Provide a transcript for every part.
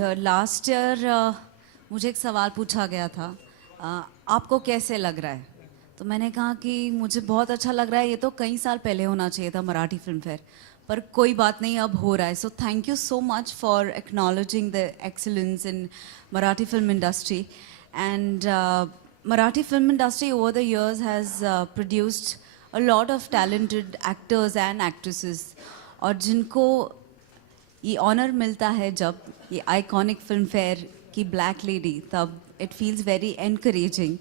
here. Last year मुझे एक सवाल पूछा गया था, आपको कैसे लग रहा है? तो मैंने कहा कि मुझे बहुत अच्छा लग रहा है. ये तो कई साल पहले होना चाहिए था मराठी फिल्म फेयर, पर कोई बात नहीं, अब हो रहा है. So thank you so much for acknowledging the excellence in Marathi film industry. And Marathi film industry over the years has produced a lot of talented actors and actresses. और जिनको ये ऑनर मिलता है जब ये आइकॉनिक फिल्म फेयर की black lady, तब it feels very encouraging.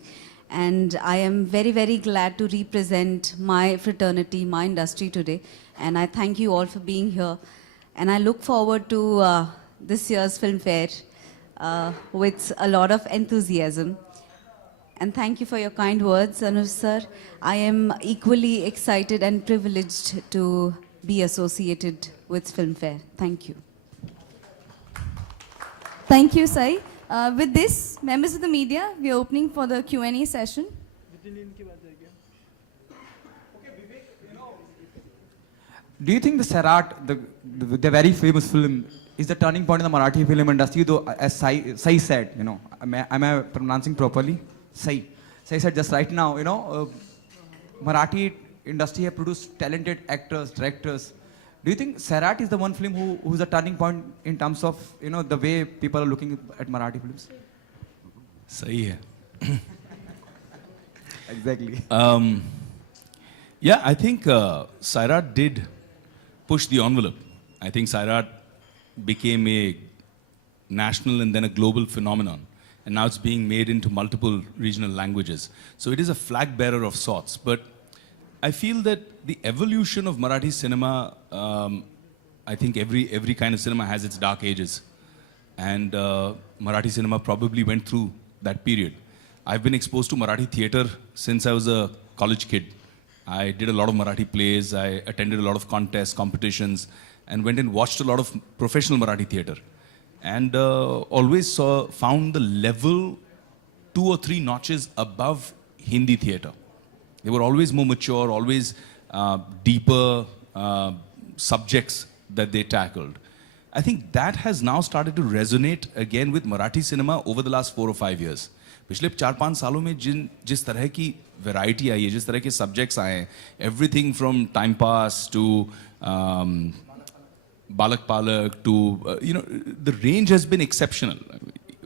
And I am very, very glad to represent my fraternity, my industry today. And I thank you all for being here. And I look forward to this year's film fair with a lot of enthusiasm. And thank you for your kind words, Anuj sir. I am equally excited and privileged to be associated with Filmfare. Thank you. Thank you, Sai. With this, members of the media, we are opening for the Q&A session. Do you think the Sarat, the very famous film, is the turning point in the Marathi film industry? Though, as Sai said, am I pronouncing properly? Sai said just right now, Marathi industry have produced talented actors, directors. Do you think Sarat is the one film who is a turning point in terms of, the way people are looking at Marathi films? सही है. Exactly. Yeah, I think Sairat did push the envelope. I think Sairat became a national and then a global phenomenon. And now it's being made into multiple regional languages. So it is a flag bearer of sorts. But I feel that the evolution of Marathi cinema, I think every kind of cinema has its dark ages. And Marathi cinema probably went through that period. I've been exposed to Marathi theatre since I was a college kid. I did a lot of Marathi plays, I attended a lot of contests, competitions, and went and watched a lot of professional Marathi theatre. And always found the level 2 or 3 notches above Hindi theatre. They were always more mature, always deeper subjects that they tackled. I think that has now started to resonate again with Marathi cinema over the last 4 or 5 years. पिछले 4-5 सालों में जिस तरह की variety आई है, जिस तरह के सब्जेक्ट्स आए हैं, everything from time pass to Balak Palak to, the range has been exceptional.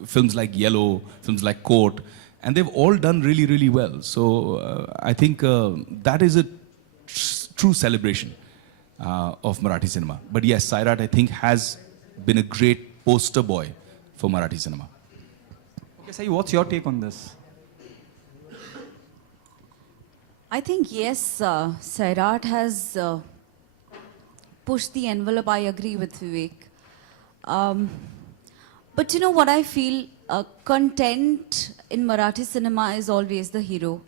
Films like Yellow, films like Court, and they've all done really, really well. So I think that is a true celebration of Marathi cinema. But yes, Sairat, I think, has been a great poster boy for Marathi cinema. Okay, Sai, what's your take on this? I think yes, Sairat has pushed the envelope. I agree with Vivek. But you know what I feel? Content in Marathi cinema is always the hero.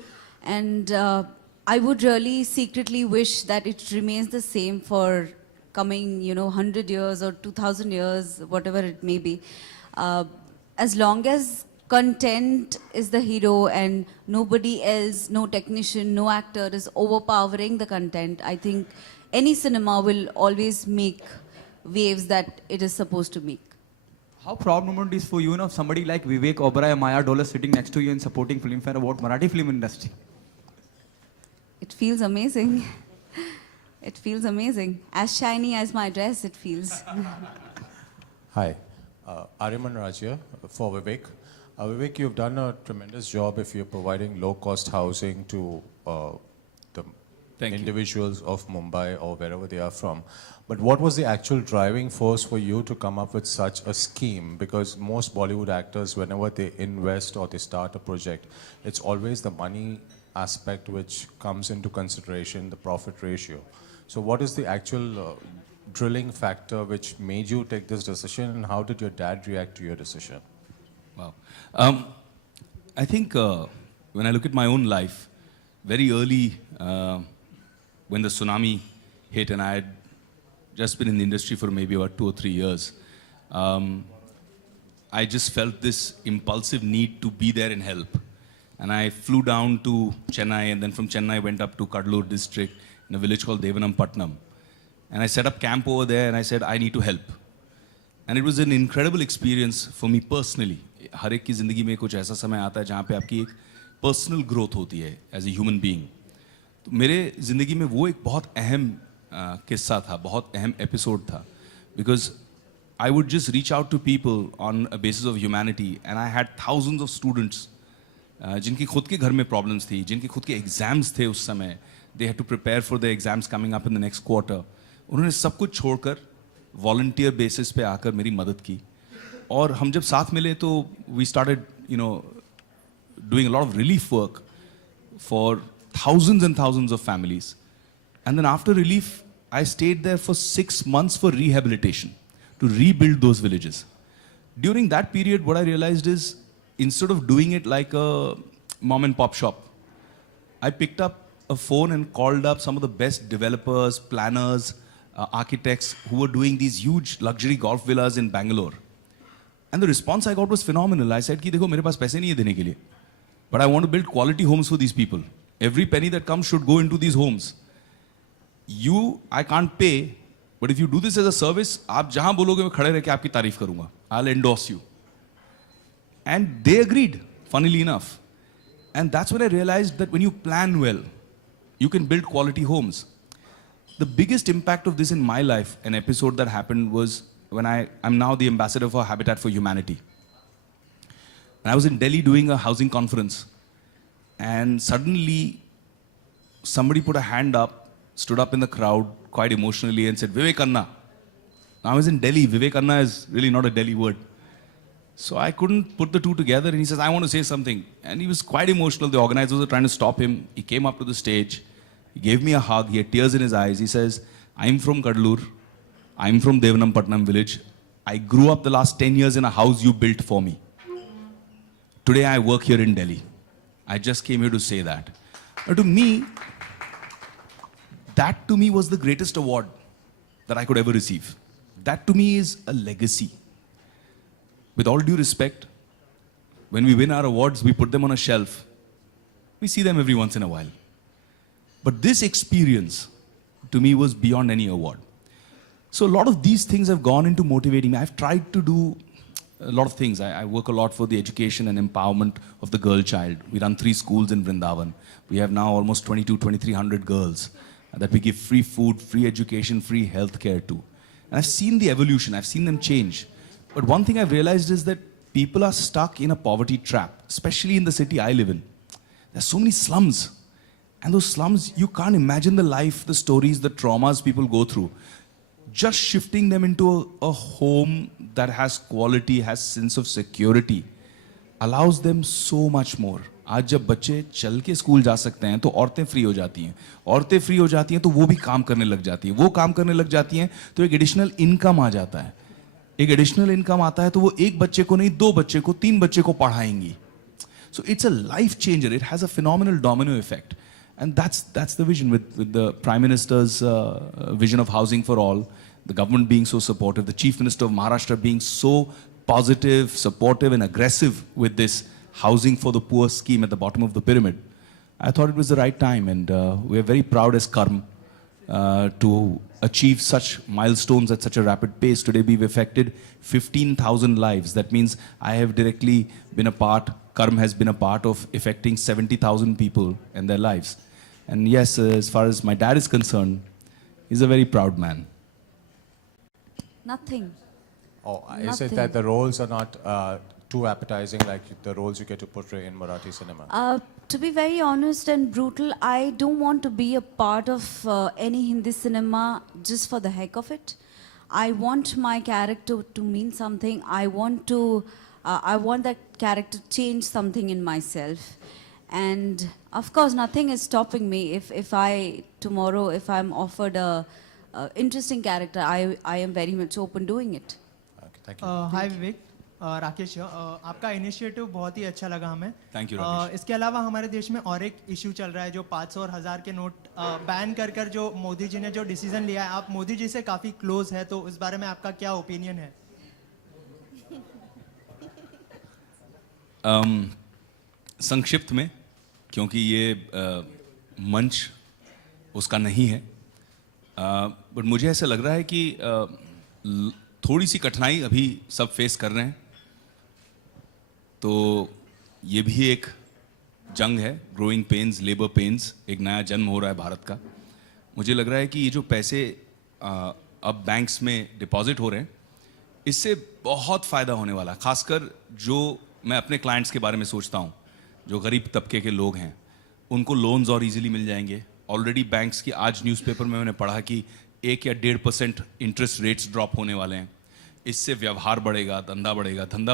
And I would really secretly wish that it remains the same for coming, 100 years or 2000 years, whatever it may be. As long as content is the hero and nobody else, no technician, no actor is overpowering the content, I think any cinema will always make waves that it is supposed to make. How proud moment is for you, somebody like Vivek Oberoi and Maya Dollar sitting next to you and supporting Filmfare about Marathi film industry? It feels amazing. It feels amazing. As shiny as my dress, it feels. Hi, Ariman Raj here for Vivek. Vivek, you've done a tremendous job if you're providing low-cost housing to the individuals of Mumbai or wherever they are from. But what was the actual driving force for you to come up with such a scheme? Because most Bollywood actors, whenever they invest or they start a project, it's always the money aspect which comes into consideration, the profit ratio. So what is the actual drilling factor which made you take this decision, and how did your dad react to your decision? Wow. I think when I look at my own life, very early when the tsunami hit and I had just been in the industry for maybe about 2 or 3 years, I just felt this impulsive need to be there and help. And I flew down to Chennai, and then from Chennai went up to Kadalur district in a village called Devanampatnam. And I set up camp over there and I said, I need to help. And it was an incredible experience for me personally. हर एक की ज़िंदगी में कुछ ऐसा समय आता है जहाँ पे आपकी एक पर्सनल ग्रोथ होती है एज ए ह्यूमन बीइंग. तो मेरे ज़िंदगी में वो एक बहुत अहम किस्सा था, बहुत अहम एपिसोड था. Because I would just reach out to people on a basis of humanity, and I had thousands of students जिनकी खुद के घर में प्रॉब्लम्स थी, जिनके खुद के एग्जाम्स थे उस समय. They had to prepare for the exams coming up in the next quarter. उन्होंने सब कुछ छोड़कर वॉलंटियर बेसिस पे आकर मेरी मदद की. और हम जब साथ मिले तो we started doing a lot of relief work for thousands and thousands of families. And then after relief, I stayed there for 6 months for rehabilitation, to rebuild those villages. During that period, what I realized is, instead of doing it like a mom and pop shop, I picked up a phone and called up some of the best developers, planners, architects who were doing these huge luxury golf villas in Bangalore. And the response I got was phenomenal. I said, कि देखो मेरे पास पैसे नहीं है देने के लिए, but I want to build quality homes for these people. Every penny that comes should go into these homes. I can't pay, but if you do this as a service, आप जहाँ बोलोगे मैं खड़े रह के आपकी तारीफ करूँगा. I'll endorse you. And they agreed, funnily enough. And that's when I realized that when you plan well, you can build quality homes. The biggest impact of this in my life, an episode that happened, was when I'm now the ambassador for Habitat for Humanity. And I was in Delhi doing a housing conference. And suddenly, somebody put a hand up, stood up in the crowd quite emotionally and said, Vivek Anna. Now I was in Delhi. Vivek Anna is really not a Delhi word. So I couldn't put the two together. And he says, I want to say something. And he was quite emotional. The organizers were trying to stop him. He came up to the stage. He gave me a hug. He had tears in his eyes. He says, I'm from Kadalur. I'm from Devanampatnam village. I grew up the last 10 years in a house you built for me. Today I work here in Delhi. I just came here to say that. But that to me was the greatest award that I could ever receive. That to me is a legacy. With all due respect, when we win our awards, we put them on a shelf. We see them every once in a while. But this experience, to me, was beyond any award. So a lot of these things have gone into motivating me. I've tried to do a lot of things. I work a lot for the education and empowerment of the girl child. We run 3 schools in Vrindavan. We have now almost 2,300 girls that we give free food, free education, free health care to. And I've seen the evolution. I've seen them change. But one thing I've realized is that people are stuck in a poverty trap, especially in the city I live in. There's so many slums. And those slums, you can't imagine the life, the stories, the traumas people go through. Just shifting them into a home that has quality, has sense of security, allows them so much more. आज जब बच्चे चल के school जा सकते हैं तो औरतें फ्री हो जाती हैं. औरतें फ्री हो जाती हैं तो वो भी काम करने लग जाती हैं. वो काम करने लग जाती हैं तो एक एडिशनल इनकम आ जाता है. एक एडिशनल इनकम आता है तो वो एक बच्चे को नहीं, 2 बच्चे को, 3 बच्चे को पढ़ाएंगी. So it's a life changer. It has a phenomenal domino effect. And that's the vision with the Prime Minister's vision of housing for all, the government being so supportive, the Chief Minister of Maharashtra being so positive, supportive and aggressive with this housing for the poor scheme at the bottom of the pyramid. I thought it was the right time, and we are very proud as Karm to achieve such milestones at such a rapid pace. Today we've affected 15,000 lives. That means I have directly been a part, Karm has been a part of affecting 70,000 people and their lives. And yes, as far as my dad is concerned, he's a very proud man. Nothing. Oh, is it Nothing. that the roles are not too appetizing like the roles you get to portray in Marathi cinema? To be very honest and brutal, I don't want to be a part of any Hindi cinema just for the heck of it. I want my character to mean something. I want that character to change something in myself. And of course, nothing is stopping me. If I'm offered a interesting character, I am very much open doing it. Okay, thank you. हाय विवेक, राकेश आपका initiative बहुत ही अच्छा लगा हमें. Thank you, Rakesh. इसके अलावा हमारे देश में और एक इशू चल रहा है जो 500 और 1000 के नोट बैन कर जो मोदी जी ने जो डिसीजन लिया है. आप मोदी जी से काफ़ी क्लोज है, तो इस बारे में आपका क्या ओपिनियन है? संक्षिप्त में, क्योंकि ये मंच उसका नहीं है, बट मुझे ऐसा लग रहा है कि थोड़ी सी कठिनाई अभी सब फेस कर रहे हैं, तो ये भी एक जंग है, ग्रोइंग पेन्स, लेबर पेन्स, एक नया जन्म हो रहा है भारत का। मुझे लग रहा है कि ये जो पैसे अब बैंक्स में डिपॉजिट हो रहे हैं, इससे बहुत फ़ायदा होने वाला है। खासकर जो मैं अपने क्लाइंट्स के बारे में सोचता हूँ, जो गरीब तबके के लोग हैं, उनको लोन्स और इजीली मिल जाएंगे। ऑलरेडी बैंक्स की आज न्यूज़पेपर में मैंने पढ़ा कि 1 या 1.5% इंटरेस्ट रेट्स ड्रॉप होने वाले हैं। इससे व्यवहार बढ़ेगा, धंधा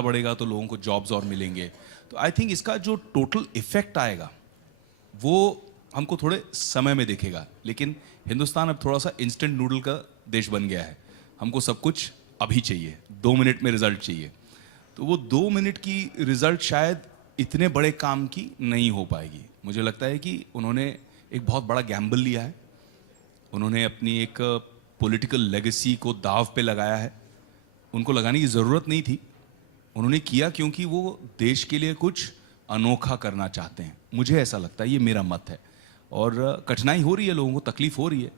बढ़ेगा तो लोगों को जॉब्स और मिलेंगे। तो आई थिंक इसका जो टोटल इफेक्ट आएगा वो हमको थोड़े समय में दिखेगा। लेकिन हिंदुस्तान अब थोड़ा सा इंस्टेंट नूडल का देश बन गया है। हमको सब कुछ अभी चाहिए, 2 मिनट में रिजल्ट चाहिए। तो वो 2 मिनट की रिजल्ट शायद इतने बड़े काम की नहीं हो पाएगी। मुझे लगता है कि उन्होंने एक बहुत बड़ा गैम्बल लिया है। उन्होंने अपनी एक पॉलिटिकल लेगेसी को दाव पे लगाया है। उनको लगाने की ज़रूरत नहीं थी, उन्होंने किया क्योंकि वो देश के लिए कुछ अनोखा करना चाहते हैं। मुझे ऐसा लगता है, ये मेरा मत है। और कठिनाई हो रही है, लोगों को तकलीफ हो रही है,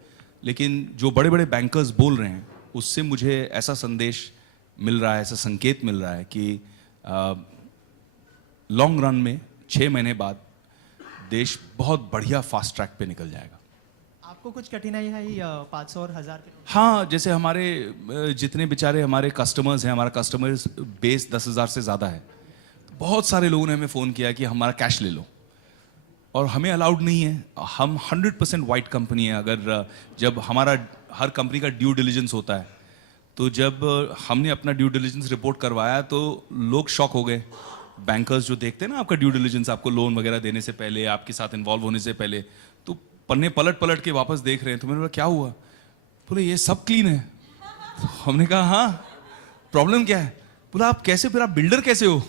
लेकिन जो बड़े बड़े बैंकर्स बोल रहे हैं उससे मुझे ऐसा संदेश मिल रहा है, ऐसा संकेत मिल रहा है कि लॉन्ग रन में 6 महीने बाद देश बहुत बढ़िया फास्ट ट्रैक पे निकल जाएगा। आपको कुछ कठिनाई है 500 और 1000 के? हाँ, जैसे हमारे जितने बेचारे हमारे कस्टमर्स हैं, हमारा कस्टमर्स बेस 10,000 से ज़्यादा है। बहुत सारे लोगों ने हमें फ़ोन किया कि हमारा कैश ले लो, और हमें अलाउड नहीं है। हम 100% वाइट कंपनी है। अगर जब हमारा हर कंपनी का ड्यू डिलिजेंस होता है, तो जब हमने अपना ड्यू डिलिजेंस रिपोर्ट करवाया तो लोग शॉक हो गए। बैंकर्स जो देखते हैं ना आपका ड्यू डिलिजेंस, आपको लोन वगैरह देने से पहले, आपके साथ इन्वॉल्व होने से पहले, तो पन्ने पलट पलट के वापस देख रहे हैं। तो मैंने बोला क्या हुआ? बोले ये सब क्लीन है। तो हमने कहा हाँ, प्रॉब्लम क्या है? बोला आप कैसे, फिर आप बिल्डर कैसे हो,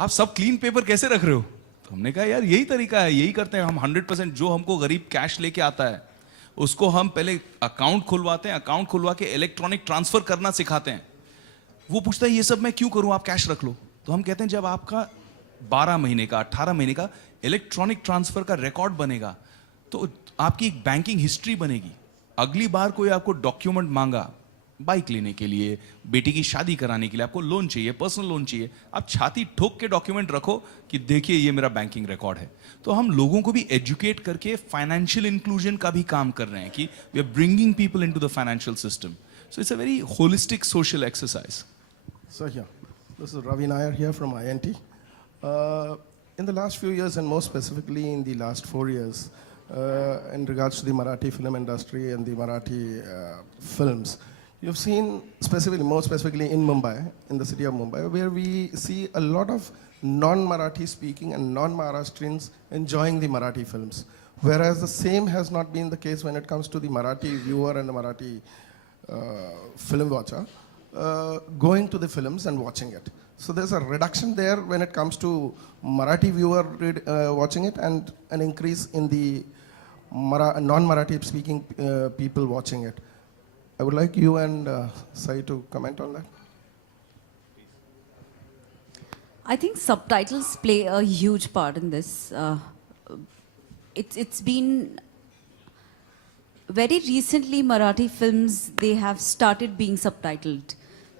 आप सब क्लीन पेपर कैसे रख रहे हो? तो हमने कहा यार यही तरीका है, यही करते हैं हम। 100% जो हमको गरीब कैश लेके आता है उसको हम पहले अकाउंट खुलवाते हैं, अकाउंट खुलवा के इलेक्ट्रॉनिक ट्रांसफर करना सिखाते हैं। वो पूछता है ये सब मैं क्यों करूं, आप कैश रख लो। तो हम कहते हैं जब आपका 12 महीने का, 18 महीने का इलेक्ट्रॉनिक ट्रांसफर का रिकॉर्ड बनेगा तो आपकी एक बैंकिंग हिस्ट्री बनेगी। अगली बार कोई आपको डॉक्यूमेंट मांगा, बाइक लेने के लिए, बेटी की शादी कराने के लिए, आपको लोन चाहिए, पर्सनल लोन चाहिए, आप छाती ठोक के डॉक्यूमेंट रखो कि देखिए ये मेरा बैंकिंग रिकॉर्ड है। तो हम लोगों को भी एजुकेट करके फाइनेंशियल इंक्लूजन का भी काम कर रहे हैं कि we are bringing people into the financial system. So it's a very holistic social exercise. So yeah, this is Ravi Nair here from INT. In the last few years, and more specifically in the last 4 years, in regards to the Marathi film industry and the Marathi films, you've seen specifically, more specifically in Mumbai, in the city of Mumbai, where we see a lot of non-Marathi speaking and non-Maharashtrians enjoying the Marathi films, whereas the same has not been the case when it comes to the Marathi viewer and the Marathi film watcher. Going to the films and watching it. So there's a reduction there when it comes to Marathi viewer watching it, and an increase in the non-Marathi speaking people watching it. I would like you and Sai to comment on that. I think subtitles play a huge part in this. It's been very recently Marathi films, they have started being subtitled.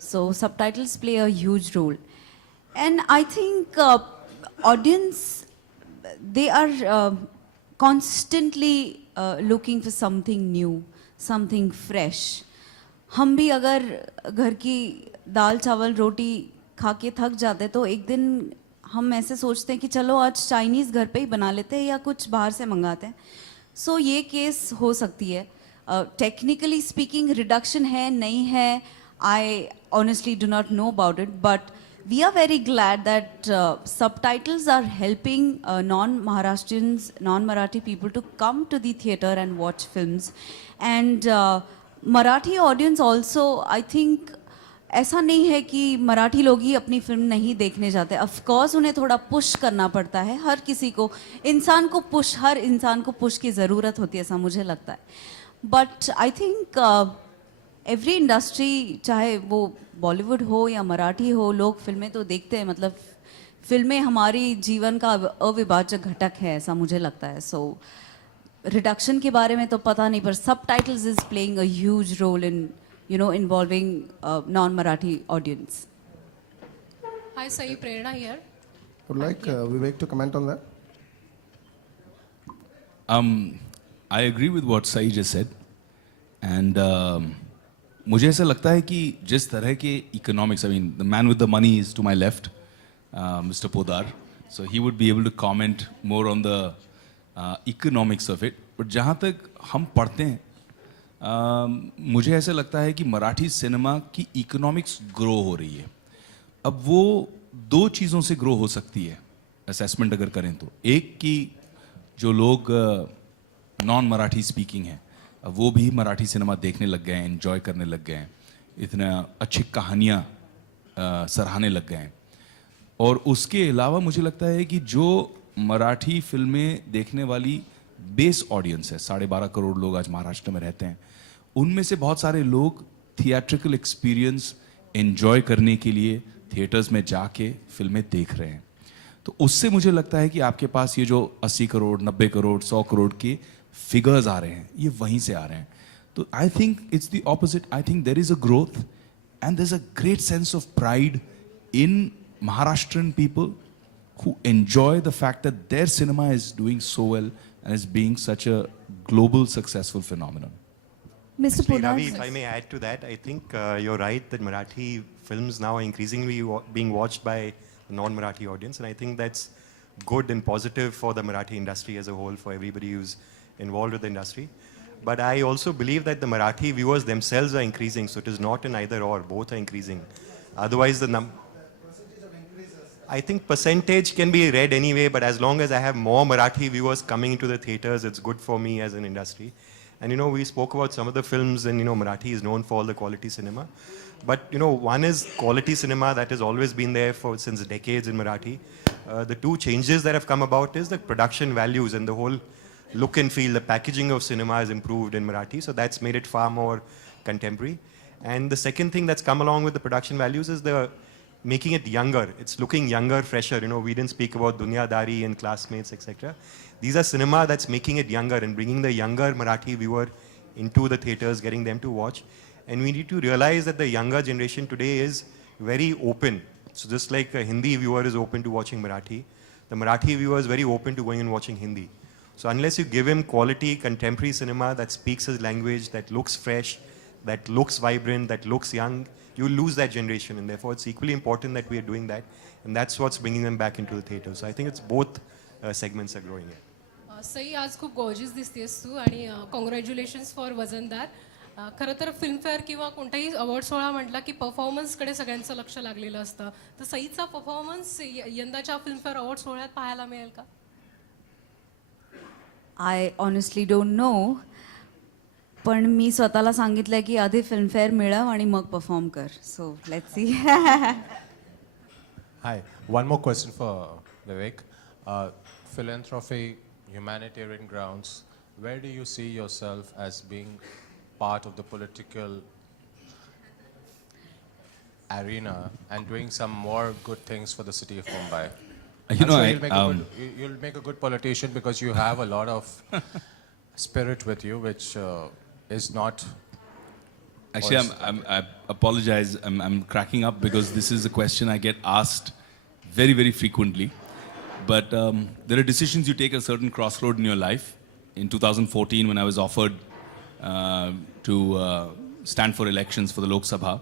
So subtitles play a huge role. And I think audience, they are constantly looking for something new, something fresh. हम भी अगर घर की दाल चावल रोटी खा के थक जाते तो एक दिन हम ऐसे सोचते हैं कि चलो आज चाइनीज़ घर पे ही बना लेते हैं या कुछ बाहर से मंगाते हैं। सो ये केस हो सकती है। टेक्निकली स्पीकिंग रिडक्शन है नहीं है, I honestly do not know about it, but we are very glad that subtitles are helping non-Maharashtrians, non-Marathi people to come to the theatre and watch films. And Marathi audience also, I think, ऐसा नहीं है कि मराठी लोग ही अपनी film नहीं देखने जाते। Of course उन्हें थोड़ा पुश करना पड़ता है, हर किसी को, इंसान को पुश, हर इंसान को पुश की ज़रूरत होती है, ऐसा मुझे लगता है। But I think every industry, चाहे वो बॉलीवुड हो या मराठी हो, लोग फिल्में तो देखते हैं। मतलब फिल्में हमारी जीवन का अविभाज्य घटक है, ऐसा मुझे लगता है। सो रिडक्शन के बारे में तो पता नहीं, पर subtitles is playing a huge role in involving non-Marathi audience? Hi, Sai Prerna here. I would like Vivek to comment on that. I agree with what Sai just said. And मुझे ऐसा लगता है कि जिस तरह के economics, I mean, the man with the money is to my left, Mr. Podar. So he would be able to comment more on the economics of it. But जहाँ तक हम पढ़ते हैं, मुझे ऐसा लगता है कि मराठी सिनेमा की इकोनॉमिक्स ग्रो हो रही है. अब वो दो चीज़ों से ग्रो हो सकती है असेसमेंट अगर करें तो. एक कि जो लोग नॉन मराठी स्पीकिंग हैं वो भी मराठी सिनेमा देखने लग गए हैं, एंजॉय करने लग गए हैं, इतना अच्छी कहानियाँ सराहने लग गए हैं. और उसके अलावा मुझे लगता है कि जो मराठी फिल्में देखने वाली बेस ऑडियंस है, 12.5 करोड़ लोग आज महाराष्ट्र में रहते हैं, उनमें से बहुत सारे लोग थिएट्रिकल एक्सपीरियंस एंजॉय करने के लिए थिएटर्स में जाके फिल्में देख रहे हैं. तो उससे मुझे लगता है कि आपके पास ये जो 80 करोड़ 90 करोड़ 100 करोड़ के फिगर्स आ रहे हैं, ये वहीं से आ रहे हैं. तो I think it's the opposite. I think there is a growth and there is a great sense of pride in Maharashtrian people who enjoy the fact that their cinema is doing so well and is being such a global successful phenomenon. Mr. Actually, Podar. Ravi, if I may add to that, I think you're right that Marathi films now are increasingly being watched by the non-Marathi audience, and I think that's good and positive for the Marathi industry as a whole, for everybody who's involved with the industry. But I also believe that the Marathi viewers themselves are increasing, so it is not an either or, both are increasing. Otherwise, I think percentage can be read anyway, but as long as I have more Marathi viewers coming into the theaters, it's good for me as an industry. And we spoke about some of the films, and Marathi is known for all the quality cinema. But one is quality cinema that has always been there since decades in Marathi. The two changes that have come about is the production values and the whole look and feel, the packaging of cinema has improved in Marathi, so that's made it far more contemporary. And the second thing that's come along with the production values is the making it younger. It's looking younger, fresher. We didn't speak about Dunyadari and Classmates, etc. These are cinema that's making it younger and bringing the younger Marathi viewer into the theaters, getting them to watch. And we need to realize that the younger generation today is very open. So just like a Hindi viewer is open to watching Marathi, the Marathi viewer is very open to going and watching Hindi. So unless you give him quality contemporary cinema that speaks his language, that looks fresh, that looks vibrant, that looks young, you lose that generation, and therefore it's equally important that we are doing that, and that's what's bringing them back into the theater. So I think it's both segments are growing here. सई आज खूप gorgeous दिसतेस तू आणि congratulations for वजनदार. खरं तर Filmfare किंवा कोणताही award सोहळा म्हटला की परफॉर्मन्सकडे सगळ्यांचं लक्ष लागलेलं असतं. तर सईचा परफॉर्मन्स यंदाच्या फिल्मफेअर अवॉर्ड सोहळ्यात पाहायला मिळेल का? I honestly don't know. पण मी स्वतःला सांगितलंय की आधी फिल्मफेअर मिळव आणि मग परफॉर्म कर. So let's see. Hi. One more question for Vivek. Philanthropy, humanitarian grounds, where do you see yourself as being part of the political arena and doing some more good things for the city of Mumbai? I'm sure you'll make a good politician because you have a lot of spirit with you, which is not. Actually, I apologize. I'm cracking up because this is a question I get asked very, very frequently. But there are decisions you take at a certain crossroad in your life. In 2014, when I was offered to stand for elections for the Lok Sabha,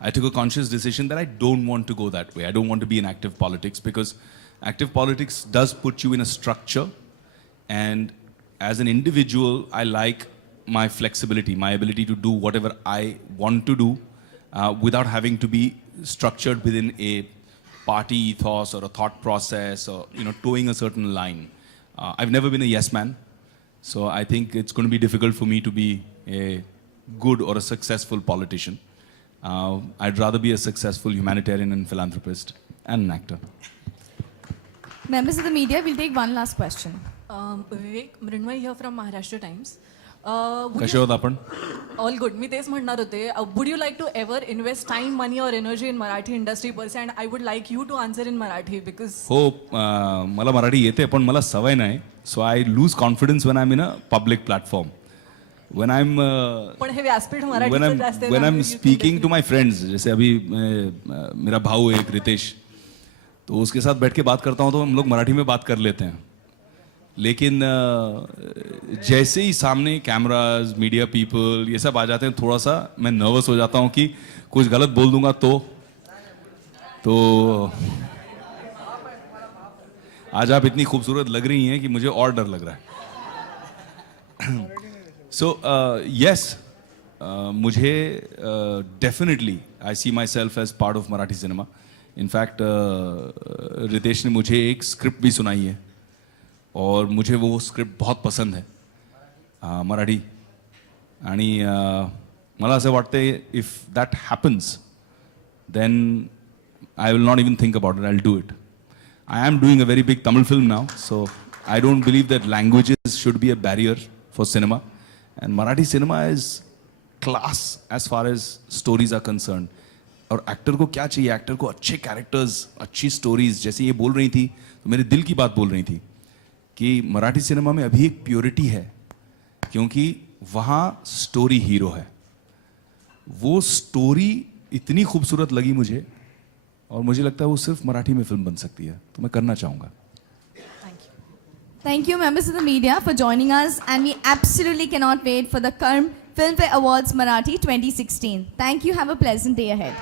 I took a conscious decision that I don't want to go that way. I don't want to be in active politics because active politics does put you in a structure. And as an individual, I like my flexibility, my ability to do whatever I want to do without having to be structured within a party ethos or a thought process or towing a certain line. I've never been a yes man, so I think it's going to be difficult for me to be a good or a successful politician. I'd rather be a successful humanitarian and philanthropist and an actor. Members of the media, we'll take one last question. Vivek, Mrinmay here from Maharashtra Times. कसे होत आपण? All good. मी तेच म्हणणार होते. Would you like to ever invest time, money or energy in Marathi industry per se? And I would like you to answer in Marathi because. हो, मला मराठी येते पण मला सवय नाही. So I lose confidence when I'm in a public platform. when I'm पण हे व्यासपीठ when मराठीचं जास्त आहे when I'm त्यामुळे you can speaking to my friends, जैसे अभी मेरा भाऊ है एक रितेश, तो उसके साथ बैठ के बात करता हूँ तो हम लोग मराठी में बात कर लेते हैं, लेकिन जैसे ही सामने कैमराज, मीडिया पीपल ये सब आ जाते हैं, थोड़ा सा मैं नर्वस हो जाता हूँ कि कुछ गलत बोल दूंगा तो आज आप इतनी खूबसूरत लग रही हैं कि मुझे और डर लग रहा है. So yes, मुझे definitely I see myself as part of Marathi cinema. In fact, Ritesh ने मुझे एक स्क्रिप्ट भी सुनाई है और मुझे वो स्क्रिप्ट बहुत पसंद है, मराठी. आणि मला असं वाटतं if that happens, then I will not even think about it. I'll do it. I am doing a very big Tamil film now, so I don't believe that languages should be a barrier for cinema. And Marathi cinema is class as far as stories are concerned. और actor को क्या चाहिए? Actor को अच्छे characters, अच्छी stories. जैसे ये बोल रही थी तो मेरे दिल की बात बोल रही थी कि मराठी सिनेमा में अभी एक प्योरिटी है, क्योंकि वहाँ स्टोरी हीरो है. वो स्टोरी इतनी खूबसूरत लगी मुझे, और मुझे लगता है वो सिर्फ मराठी में फिल्म बन सकती है, तो मैं करना चाहूँगा. Thank you, members of the media, for joining us, and we absolutely cannot wait for the Filmfare Awards Marathi 2016. Thank you. Have a pleasant day ahead.